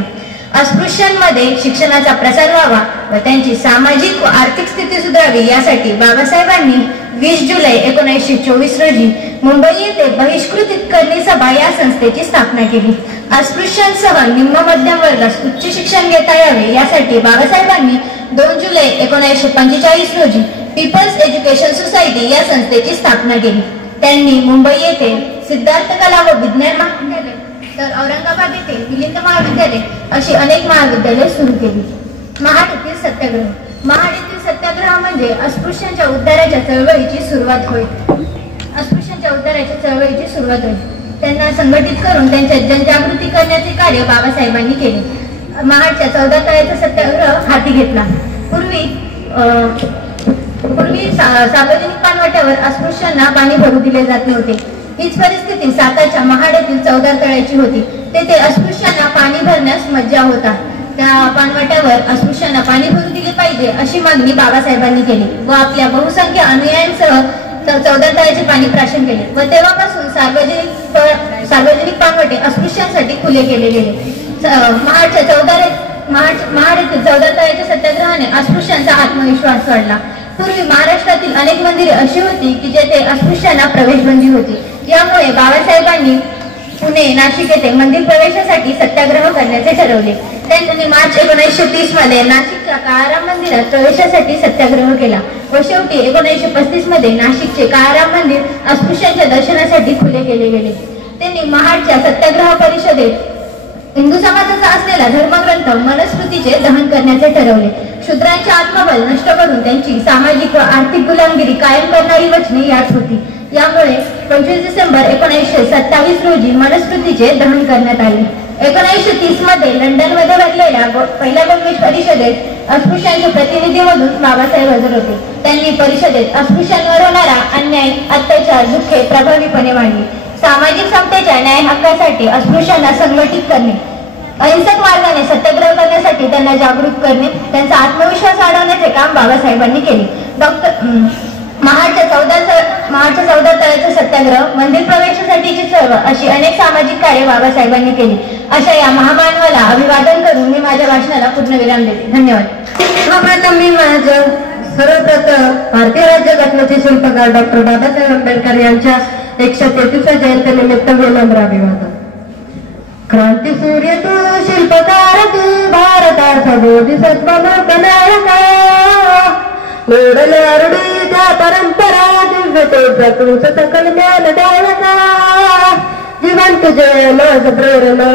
अस्पृश्यांमध्ये शिक्षणाचा प्रसार व्हावा व त्यांची सामाजिक व आर्थिक स्थिती सुधारावी यासाठी बाबासाहेबांनी 20 जुलै 1924 रोजी मुंबई येथे बहिष्कृत करणी सभा या संस्थेची स्थापना केली. अस्पृश्यांसह निम्न मध्यम वर्गास उच्च शिक्षण घेता यावे यासाठी बाबासाहेबांनी 2 जुलै 1945 रोजी पीपल्स एज्युकेशन सोसायटी या संस्थेची स्थापना केली. त्यांनी मुंबई येथे सिद्धार्थ कला व विज्ञान महाविद्यालय तर औरंगाबाद येथे मिलिंद महाविद्यालय अशी अनेक महाविद्यालये सुरू केली. महाड येथील सत्याग्रह. महाड येथील सत्याग्रह म्हणजे अस्पृश्यांच्या उद्धाराच्या चळवळीची सुरुवात होईल. त्यांना संघटित करून त्यांच्या जनजागृती करण्याचे कार्य बाबासाहेबांनी केले. महाडच्या 14 तळ्याचा सत्याग्रह हाती घेतला. पूर्वी सार्वजनिक पाणवठ्यावर अस्पृश्यांना पाणी भरू दिले जात नव्हते. हीच परिस्थिती सातारच्या महाड येथील 14 तळ्याची होती. तेथे अस्पृश्यांना पाणी भरण्यास मज्जा होता. त्या पानवट्यावर अस्पृश्यांना पाणी भरू दिले पाहिजे अशी मागणी बाबासाहेबांनी केली व आपल्या बहुसंख्य अनुयायांसह 14 तळ्याचे पाणी प्राशन केले व तेव्हापासून सार्वजनिक पानवटे अस्पृश्यांसाठी खुले केले गेले. महाडच्या 14 तळ्याच्या सत्याग्रहाने अस्पृश्यांचा आत्मविश्वास वाढला. पूर्वी महाराष्ट्रातील अनेक मंदिरे अशी होती की जेथे अस्पृश्यांना प्रवेशबंदी होती. यामुळे बाबासाहेबांनी पुणे नाशिक येथे मंदिर प्रवेशासाठी सत्याग्रह करण्याचे ठरवले. त्यांनी मार्च 1930 मध्ये नाशिकच्या काळाराम मंदिरात प्रवेशासाठी सत्याग्रह केला व शेवटी 1935 मध्ये नाशिकचे काळाराम मंदिर अस्पृश्यांच्या दर्शनासाठी खुले केले गेले. त्यांनी महाडच्या सत्याग्रह परिषदेत हिंदू समाजाचा असलेला धर्मग्रंथ मनुस्मृतीचे दहन करण्याचे ठरवले. शूद्रांचे आत्मबल नष्ट करून त्यांची सामाजिक व आर्थिक गुलामगिरी कायम करणारी वचने यात होती. यामुळे 25 डिसेंबर 1927 रोजी मनुस्मृतीचे दहन करण्यात आले. 1930 मध्ये लंडनमध्ये भरलेल्या पहिल्या गोलमेज परिषदेत अस्पृश्यांचे प्रतिनिधी म्हणून बाबासाहेब हजर होते. त्यांनी परिषदेत अस्पृश्यांवर होणारा अन्याय, अत्याचार, दुःखे प्रभावीपणे मांडली. सामाजिक समतेच्या न्याय हक्कासाठी अस्पृश्यांना संघटित करणे, अहिंसक मार्गाने सत्याग्रह करण्यासाठी त्यांना जागृत करणे, त्यांचा आत्मविश्वास वाढवण्याचे काम बाबासाहेबांनी केले. महाडच्या 14 तळ्याचा सत्याग्रह, मंदिर प्रवेशासाठीची चळवळ अशी अनेक सामाजिक कार्य बाबासाहेबांनी केली. अशा या महामानवाला अभिवादन करून मी माझ्या भाषणाला पूर्णविराम देते. धन्यवाद. सर्वप्रथम मी सर्वप्रथम भारतीय राज्यघटनेचे शिल्पकार डॉक्टर बाबासाहेब आंबेडकर यांच्या 133व्या जयंतीनिमित्त विनम्र अभिवादन. क्रांती सूर्य तू, शिल्पकार तू, भारताचा बोधिसत्व लोकनायका, लोडल्या त्या परंपरा दिव्यतेच्या तूच सकल ज्ञान द्यायचा, जीवन तुझे माझ प्रेरणा,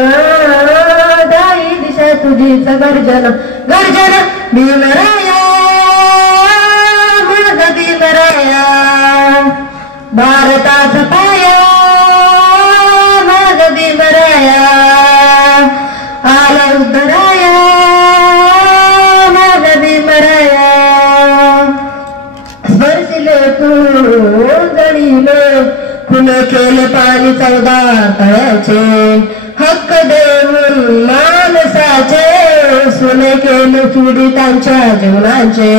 दाई दिशा तुझीच गर्जना, गर्जना भीमराया, माझ भीमराया, भारताचा पाया, माझ भीमराया, आला उद्धराया, माझ भीमराया, स्पर्शिले तू जळीले, खुन केले पाणी 14 तळ्याचे, हक्क देऊन माणसाचे, सुने केले पीडितांच्या जीवनाचे,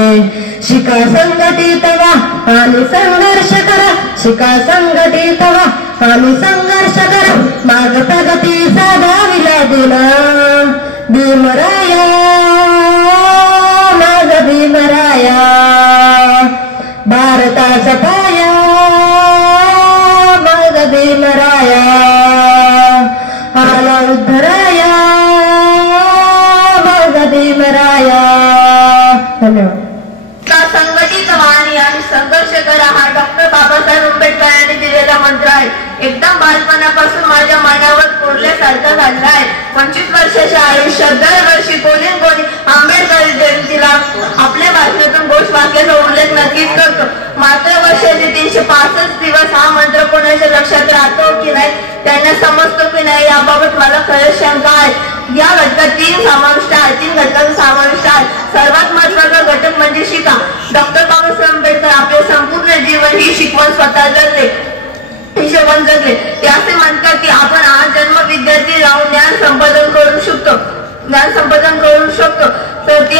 शिका संघटित व्हा आणि संघर्ष करा, शिका संघटित व्हा आणि संघर्ष करा, माग प्रगती साधाविला दिला, भीमराया, माझ भीमराया, भारताचा पाया, माझ भीमराया, आला उद्धराया, माझ भीमराया. धन्यवाद. संघटित व्हा आणि संघर्ष करा हा डॉक्टर बाबासाहेब आंबेडकर यांनी दिलेला मंत्र आहे. एकदम बालपणापासून माझ्या मनावर कोरल्यासारखा झाला आहे. 25 वर्षाच्या आयुष्यात दरवर्षी कोणी आंबेडकर जयंतीला आपल्या भाषणातून घोषवाक्याचा उल्लेख नक्कीच करतो. मात्र वर्षाचे 365 दिवस हा मंत्र कोणाच्या लक्षात राहतो की नाही, त्यांना समजतो की नाही याबाबत मला खरंच शंका आहे. या घटकात 3 घटकांचा समाविष्ट आहे. सर्वात महत्वाचा घटक म्हणजे शिका. डॉक्टर बाबासाहेब आंबेडकर आपले संपूर्ण जीवन ही शिकवण स्वतः जगले. ते असे म्हणतात की आपण आज जन्म विद्यार्थी राहून ज्ञान संपादन करू शकतो. तर ते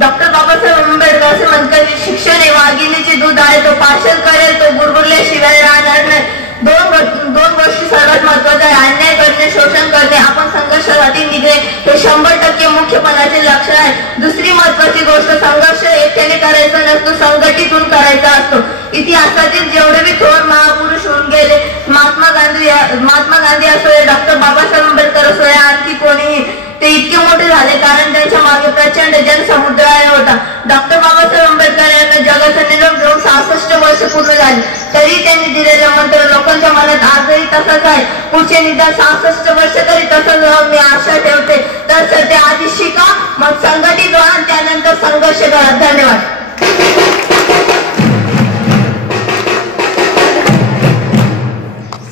डॉक्टर बाबासाहेब आंबेडकर असे म्हणतात की शिक्षण हे वाघिणीचे दूध आहे, तो पाषाण करेल, तो गुरगुरल्याशिवाय राहणार नाही. दोन गोष्टी सर्वात महत्वाच्या आहे. अन्याय करणे, शोषण करणे. आपण संघर्षासाठी निघणे हे 100% मुख्यपणाचे लक्ष आहे. दुसरी महत्वाची गोष्ट, संघर्ष एकट्याने करायचा नसतो, संघटितून करायचा असतो. इतिहासातील जेवढे बी थोर महापुरुष होऊन गेले, महात्मा गांधी असो, डॉक्टर बाबासाहेब आंबेडकर असो, या आणखी कोणीही, ते इतके मोठे झाले कारण त्यांच्या मागे प्रचंड जनसमुद्र होता. डॉक्टर बाबासाहेब आंबेडकर यांना जगाचा निरोप घेऊन 66 वर्ष पूर्ण झाली, तरी त्यांनी दिलेला मंत्र लोकांच्या मनात आजही तसाच आहे. पुढचे निदान 66 वर्ष तरी तसंच राहून मी आशा ठेवते. तर सध्या आधी शिका, मग संघटित व्हा, त्यानंतर संघर्ष करा. धन्यवाद.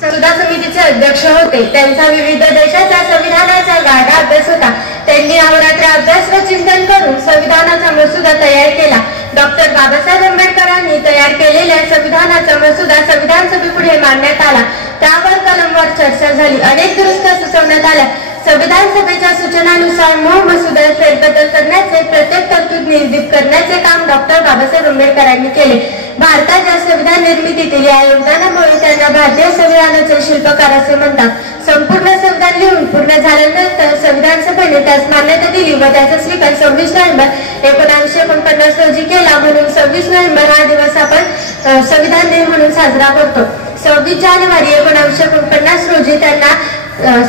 सुधा समितीचे अध्यक्ष होते. त्यांचा विविध देशाच्या संविधानाचा गाढा अभ्यास होता. त्यांनी अहोरात्र अभ्यास व चिंतन करून संविधानाचा मसुदा तयार केला. डॉक्टर बाबासाहेब आंबेडकरांनी तयार केलेल्या संविधानाचा मसुदा संविधान सभेपुढे मांडण्यात आला. त्यावर कलमवर चर्चा झाली, अनेक दुरुस्त्या सुचवण्यात आल्या. संविधान सभेच्या सूचनानुसार मूळ मसुद्यात फेरबदल करण्याचे प्रत्येक तरतूद निर्दिष्ट करण्याचे काम डॉक्टर बाबासाहेब आंबेडकरांनी केले. भारताच्या संविधान निर्मितीतील या योगदानामुळे त्यांना भारतीय संविधानाचे शिल्पकार असे म्हणतात. संपूर्ण संविधान लिहून पूर्ण झाल्यानंतर संविधान सभेने त्यास मान्यता दिली व त्याचा स्वीकार 26 नोव्हेंबर 1949 रोजी केला. म्हणून 26 नोव्हेंबर हा दिवस आपण संविधान दिन म्हणून साजरा करतो. 26 जानेवारी 1949 रोजी त्यांना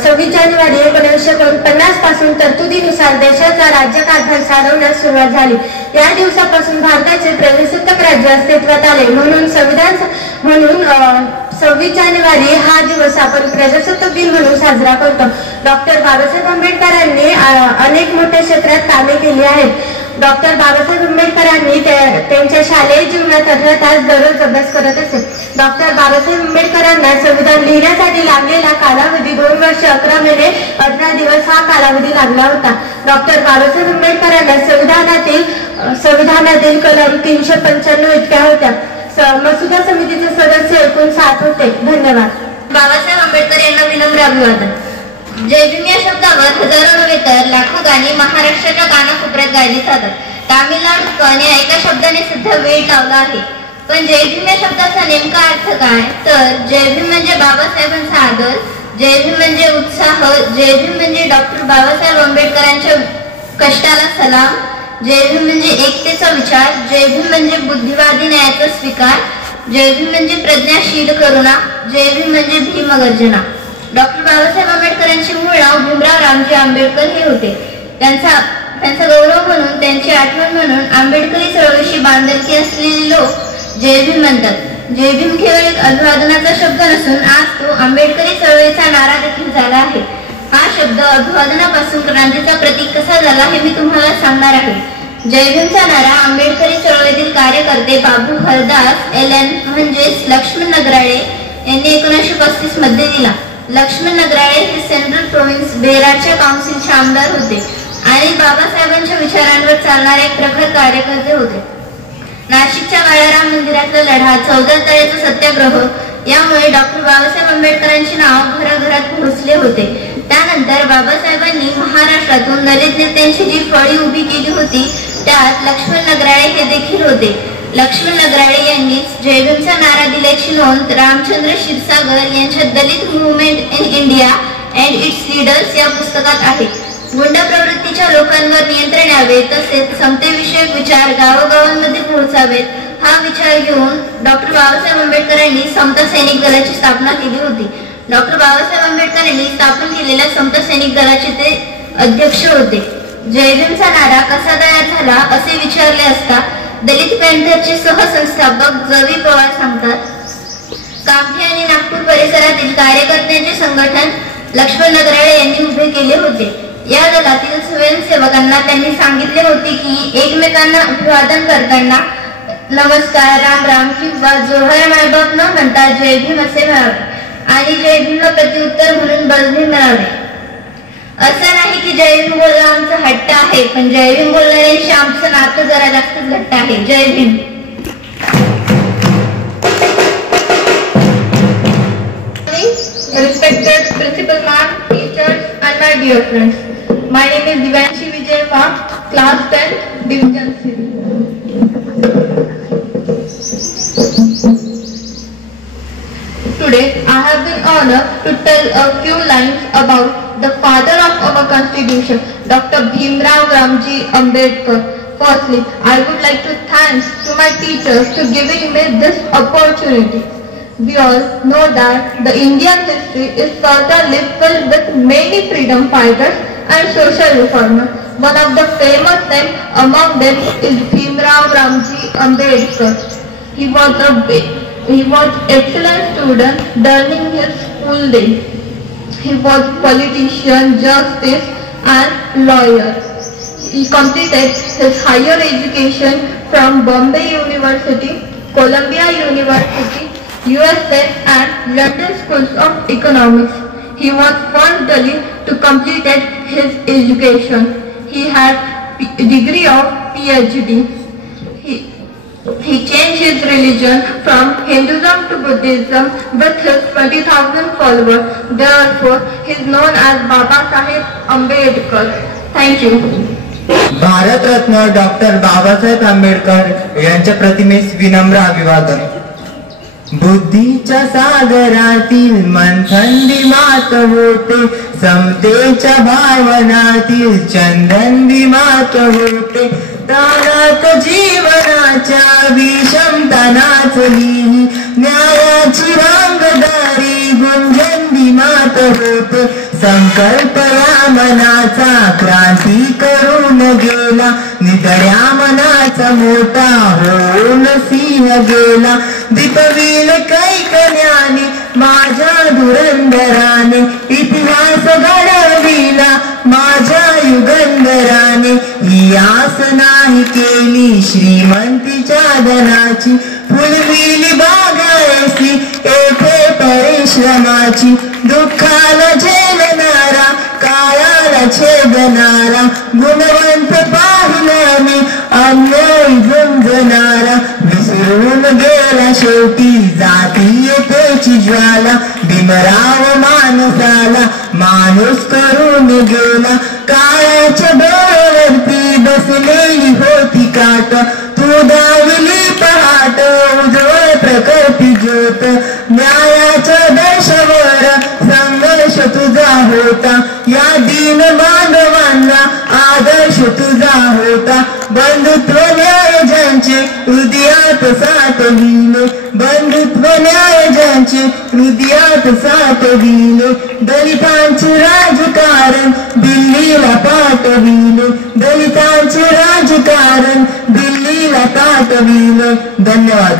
26 जानेवारी 1949 पासून तरतुदीनुसार देशाचा राज्यकारभार चालवण्यास सुरुवात झाली. या दिवसापासून भारताचे प्रजासत्ताक राज्य अस्तित्वात आले. म्हणून 26 जानेवारी हा दिवस आपण प्रजासत्ताक दिन म्हणून साजरा करतो. डॉक्टर बाबासाहेब आंबेडकरांनी अनेक मोठ्या क्षेत्रात कामे केली आहेत. डॉक्टर बाबासाहेब आंबेडकरांनी त्यांच्या शालेय जीवनात 18 तास दररोज अभ्यास करत असे. डॉक्टर बाबासाहेब आंबेडकरांना संविधान लिहिण्यासाठी लागलेला कालावधी 2 वर्ष 11 महिने 18 दिवस हा कालावधी लागला होता. डॉक्टर बाबासाहेब आंबेडकरांना संविधानातील कलम 395 इतक्या होत्या. मसुदा समितीचे सदस्य एकूण 7 होते. धन्यवाद. बाबासाहेब आंबेडकर यांना विनम्र अभिवादन. जय भीम या शब्दावर हजारो नव्हे तर लाखो गाणी महाराष्ट्राच्या कानाकोपऱ्यात गायली जातात. तामिळनाडूत पण या एका शब्दाने सुद्धा वेळ लावला आहे. पण जय भीम या शब्दाचा नेमका अर्थ काय? तर जय भीम म्हणजे बाबासाहेबांचा आदर, जय भीम म्हणजे उत्साह, जय भीम म्हणजे डॉक्टर बाबासाहेब आंबेडकरांच्या कष्टाला सलाम, जय भीम म्हणजे एकतेचा विचार, जय भीम म्हणजे बुद्धिवादी न्यायाचा स्वीकार, जय भीम म्हणजे प्रज्ञाशील करुणा, जय भीम म्हणजे भीमगर्जना. डॉक्टर बाबासाहेब आंबेडकरांचे मूळ नाव भीमराव रामजी आंबेडकर हे होते. त्यांचा गौरव म्हणून, त्यांची आठवण म्हणून आंबेडकरी चळवळीशी बांधिलकी असलेले लोक जय भीम म्हणतात. जय भीम केवळ एक अभिवादनाचा शब्द नसून आज तो आंबेडकरी चळवळीचा नारा देखील झाला आहे. हा शब्द अभिवादनापासून क्रांतीचा प्रतीक कसा झाला हे मी तुम्हाला सांगणार आहे. जय भीमचा नारा आंबेडकरी चळवळीतील कार्यकर्ते बाबू हरदास LN म्हणजेच लक्ष्मण नगराळे यांनी 1935 मध्ये दिला. लक्ष्मण नगराळे हे सेंट्रल प्रोव्हिन्स बेरारच्या काउन्सिलचे आमदार होते आणि बाबासाहेबांच्या विचारांवर चालणारे एक प्रखर कार्यकर्ते होते. नाशिकच्या काळाराम मंदिरातला लढा, 14 तळ्याचा सत्याग्रह यामुळे डॉक्टर बाबासाहेब आंबेडकरांचे नाव घराघरात पोहोचले होते. त्यानंतर बाबासाहेबांनी महाराष्ट्रातून दलित नेत्यांची जी फळी उभी केली होती त्यात लक्ष्मण नगराळे हे देखील होते. लक्ष्मण नगराळे यांनी जय भीमचा नारा दिल्याची नोंद रामचंद्र क्षीरसागर यांच्या Dalit movement in India and its leaders या पुस्तकात आहे. गुंड प्रवृत्तीच्या लोकांवर नियंत्रण यावे तसेच समतेविषयक विचार गावोगावांमध्ये पोहोचावेत हा विचार घेऊन डॉक्टर बाबासाहेब आंबेडकरांनी समता सैनिक दलाची स्थापना केली होती. डॉक्टर बाबासाहेब आंबेडकरांनी स्थापन केलेल्या समता सैनिक दलाचे ते अध्यक्ष होते. जय भीमचा नारा कसा तयार झाला असे विचारले असता दलित पॅंथरचे सहसंस्थापक जवी पवार सांगतात, कामठी आणि नागपूर परिसरातील कार्यकर्त्यांचे संघटन लक्ष्मण नगराळे यांनी उभे केले होते. या दलातील स्वयंसेवकांना त्यांनी सांगितले होते की एकमेकांना अभिवादन करताना नमस्कार, राम राम किंवा जोहार मायबाप न म्हणता जय भीम असे म्हणावे आणि जय भीमला प्रत्युत्तर म्हणून बलभीम म्हणावे. असं नाही की जय भीम बोलणं आमचं हट्ट आहे, पण जय भीम बोलणाऱ्यांशी आमचं नातं जरा जास्तच घट्ट आहे. जय Bhim. Respected principal ma'am, teachers and my dear friends, my name is Divanshi Vijayva, class 10, division C. Today I have been honored to tell a few lines about the father of our constitution, Dr. Bhimrao Ramji Ambedkar. Firstly, I would like to thank to my teachers for giving me this opportunity. We all know that the Indian history is certainly filled with many freedom fighters and social reformers. One of the famous names among them is Bhimrao Ramji Ambedkar. He was excellent student during his school days. He was politician, justice and lawyer. He completed his higher education from Bombay University, Columbia University, USA and London Schools of Economics. He was first Dalit to complete his education. He had degree of PhD. He changed his religion from Hinduism to Buddhism with his 20,000 followers. Therefore, he is known as Baba Saheb Ambedkar. Thank you. Bharat Ratna doctor Babasaheb Ambedkar यांच्या प्रतिमेस विनम्र अभिवादन. बुद्धीच्या सागरातील मंथन मात होते, समतेच्या भावनातील चंदन मात होते, प्राणात जीवनाच्या विषमता नाचली, न्यायाची रांगदारी गुंजन मात होते, संकल्प या मनाचा क्रांती करून गेला, नितळ्या मनाचा मोठा होऊन सिंह गेला, दीपवील कैकण्याने माझ्या धुरंधराने, इतिहास घडविला माझ्या युगंधराने, ही आस नाही केली श्रीमंतीच्या धनाची, फुलविली बागायसी येथे परिश्रमाची, दुःखाला झेलणारा काळाला छेदणारा, गुणवंत पाहिल्याने अन्याय झुंजणारा, विसरून गेला शेवटी जातीयतेची ज्वाला, भीमराव माणसाला माणूस करून गेला, काळाच्या डोळ्यावरती बसलेली होती काट, तू दाविली पहाट उजवळ प्रकटी ज्योत, न्यायाच्या दर्शवर संघर्ष तुझा होता, या दीन बांधवांना आदर्श तुझा होता, बंधुत्व न्याय ज्यांचे हृदयात साठविले, बंधुत्व न्याय ज्यांचे हृदयात साठविले, दलितांचे राजकारण दिल्लीला पाठविले, दलितांचे राजकारण दिल्लीला पाठविले. धन्यवाद.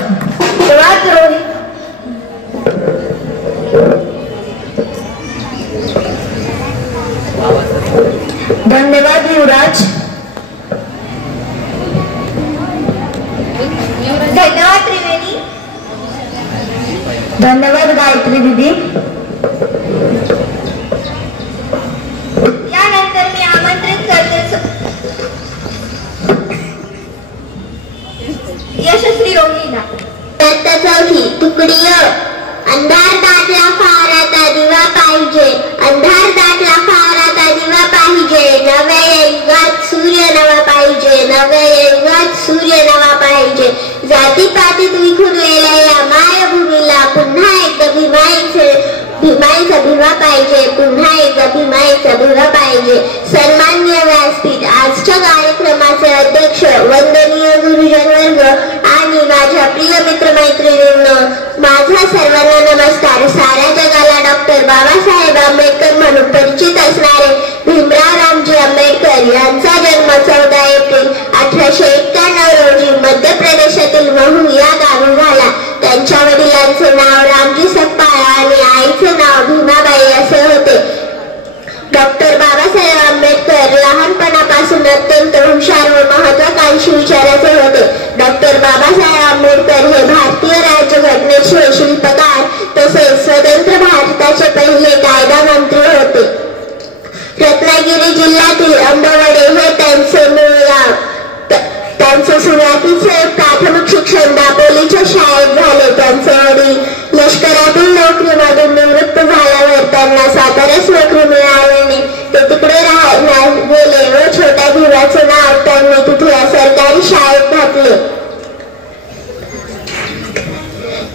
धन्यवाद युवराज. धन्यवाद त्रिवेणी. धन्यवाद गायत्री दीदी. यानंतर मी आमंत्रित करते यशस्वी रोहिणीला. चौथी तुकडी. अंधार दाटला फार आता दिवा पाहिजे, अंधार दाटला फार आता दिवा पाहिजे, नव्या युगात सूर्य नवा पाहिजे, नव्या युगात सूर्य नवा पाहिजे, जातीपातीत विखुरलेल्या या मायभूमीला पुन्हा एकदा भीमाईचा भिमा पाहिजे, पुन्हा एकदा भीमाईचा भिमा पाहिजे. सन्माननीय व्यासपीठ, आजच्या कार्यक्रमाचे अध्यक्ष, वंदनीय गुरुजन वर्ग आणि माझ्या प्रिय मित्रमैत्रिणींनो, माझा सर्वांना नमस्कार. साऱ्या जगाला डॉक्टर बाबासाहेब आंबेडकर म्हणून परिचित असणारे भीमराव रामजी आंबेडकर यांचा जन्म 14 एप्रिल 1891 रोजी मध्य प्रदेशातील महू या गावी झाला. त्यांच्या वडिलांचे नाव रामजी सकपाळ आणि आईचे नाव भीमाबाई असे होते. डॉक्टर बाबासाहेब आंबेडकर लहानपणापासून अत्यंत हुशार व महत्वाकांक्षी विचाराचे होते. डॉक्टर बाबासाहेब आंबेडकर हे भारतीय राज्यघटनेचे शिल्पकार तसेच स्वतंत्र भारताचे पहिले कायदा मंत्री होते. रत्नागिरी जिल्ह्यातील अंबवडे हे त्यांचे मूळ गाव. त्यांचे सुरुवातीचे प्राथमिक शिक्षण दापोलीच्या शाळेत झाले. त्यांचे वडील लष्करातील नोकरीमधून निवृत्त झाल्यावर त्यांना साताऱ्यास नोकरी मिळाल्याने ते तिकडे राहायला गेले व छोट्या धीराचे नाव त्यांनी तिथल्या सरकारी शाळेत घातले.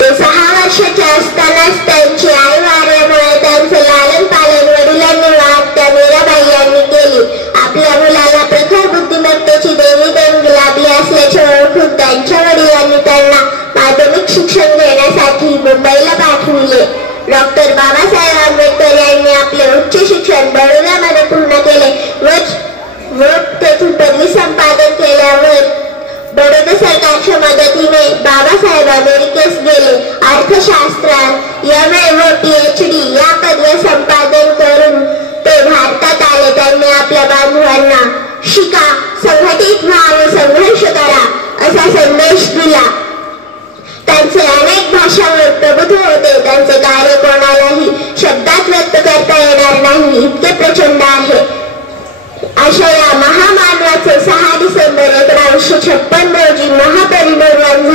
ते 6 वर्षाचे असतानाच त्यांची आई वारल्यामुळे त्यांचे लालन पालन वडिलांनी वाहत्या मीराबाई यांनी केली. आपल्या मुलाला प्रखर बुद्धिमत्तेची देणगी लाभली असल्याचे ओळखून त्यांच्या वडिलांनी त्यांना माध्यमिक शिक्षण घेण्यासाठी मुंबईला पाठविले. डॉक्टर बाबासाहेब आंबेडकर यांनी आपले उच्च शिक्षण बडोद्यामध्ये पूर्ण केले व तेथून पदवी संपादन केल्यावर बडोदा सरकारच्या मदतीने बाबासाहेब अमेरिकेस गेले. अर्थशास्त्रात MA व PhD या पदव्या संपादन करून ते भारतात आले. त्यांनी आपल्या बांधवांना शिका, संघटित व्हा व संघर्ष करा असा संदेश दिला. त्यांचे अनेक भाषांवर प्रभुत्व होते. त्यांचे कार्य कोणालाही शब्दात व्यक्त करता येणार नाही इतके प्रचंड आहे. अशा या महामानवाचे 6 डिसेंबर 1956 रोजी महापरिनिर्वाण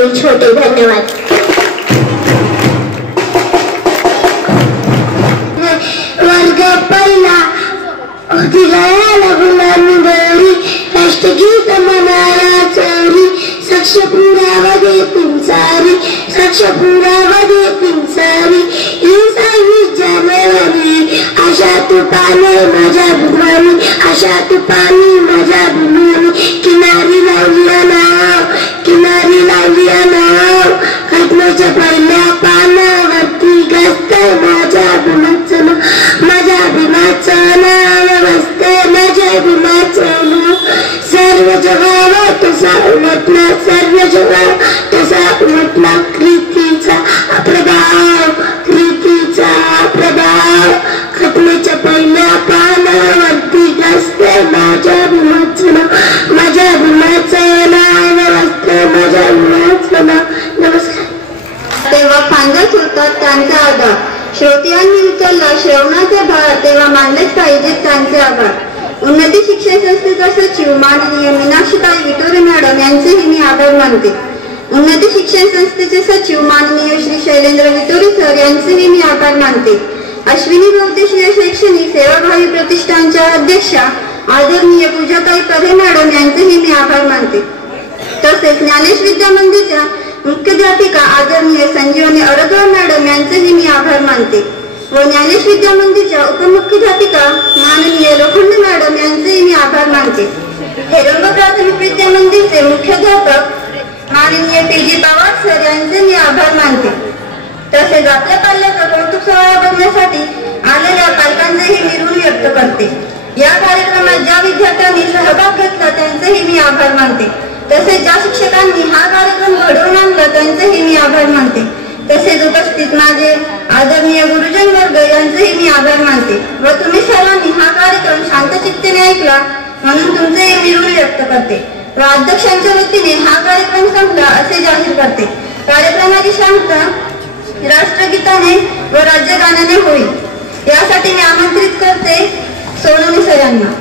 होईल छोटे. धन्यवाद. वर्ग पहिला गुलामी गौरी राष्ट्रगीत मनाला चौरी सक्ष पुरावा दे पिंचारी सक्ष पुरावा दे पिंचारी 26 जानेवारी आशा तू पाने माझ्या भुवनी आशा तू पाणी माझ्या भुवनी किनारी लावली नाव किनारी लावली नाव घटनेच्या पहिल्या पानावरती गाजते माझ्या भीमाचं नाव माझ्या भीमाचं नाव वाजते माझ्या भीमाचं नाव सर्व जगावर तुझा उलटला सर्व जगावर तुझा उलटला कृतीचा प्रभाव कृतीचा प्रभाव घटनेच्या पहिल्या पानावरती गाजते माझ्या भीमाचं नाव माझ्या भीमाचं नाव वाजते माझ्या भीमाचं नाव. नमस्कार. तेव्हा फांदच होतात त्यांचा आधार श्रोत्यांनी उचलला श्रवणाचा भार तेव्हा मानलेच पाहिजेत त्यांचे आभार. उन्नती शिक्षण संस्थेचा सचिव माननीय मीनाक्षीताई विटोरे मॅडम यांचेही मी आभार मानते. उन्नती शिक्षण संस्थेचे सचिव माननीय श्री शैलेंद्र विटोरे सर यांचेही मी आभार मानते. अश्विनी बहुउद्देशीय शैक्षणिक सेवाभावी प्रतिष्ठानच्या अध्यक्षा आदरणीय पूजाताई प्रभे मॅडम यांचेही मी आभार मानते. तसेच ज्ञानेश विद्या मंदिरच्या मुख्याध्यापिका आदरणीय संजीवनी अडगाव मॅडम यांचेही मी आभार मानते व ज्ञानेश विद्या मंदिरच्या उपमुख्याध्यापिका माननीय लोखंडे मॅडम यांचेही मी आभार मानते. हेरंब प्राथमिक विद्या मंदिरचे मुख्याध्यापक माननीय पी.जी. पवार सर यांचे मी आभार मानते. तसेच आपल्या पाल्याचा कौतुक सोहळा बघण्यासाठी आलेल्या पालकांचेही मी ऋण व्यक्त करते. या कार्यक्रमात ज्या विद्यार्थ्यांनी सहभाग घेतला त्यांचेही मी आभार मानते. तसेच ज्या शिक्षकांनी हा कार्यक्रम घडवून आणला त्यांचेही मी आभार मानते. तसेच उपस्थित माझे आदरणीय गुरुजन वर्ग यांचेही मी आभार मानते व तुम्ही सर्वांनी हा कार्यक्रम शांतचित्तेने ऐकला म्हणून तुमचेही मी ऋण व्यक्त करते व अध्यक्षांच्या वतीने हा कार्यक्रम संपला असे जाहीर करते. कार्यक्रमाची सांगता राष्ट्रगीताने व राज्यगानाने होईल यासाठी मी आमंत्रित करते सोनवणे सरांना.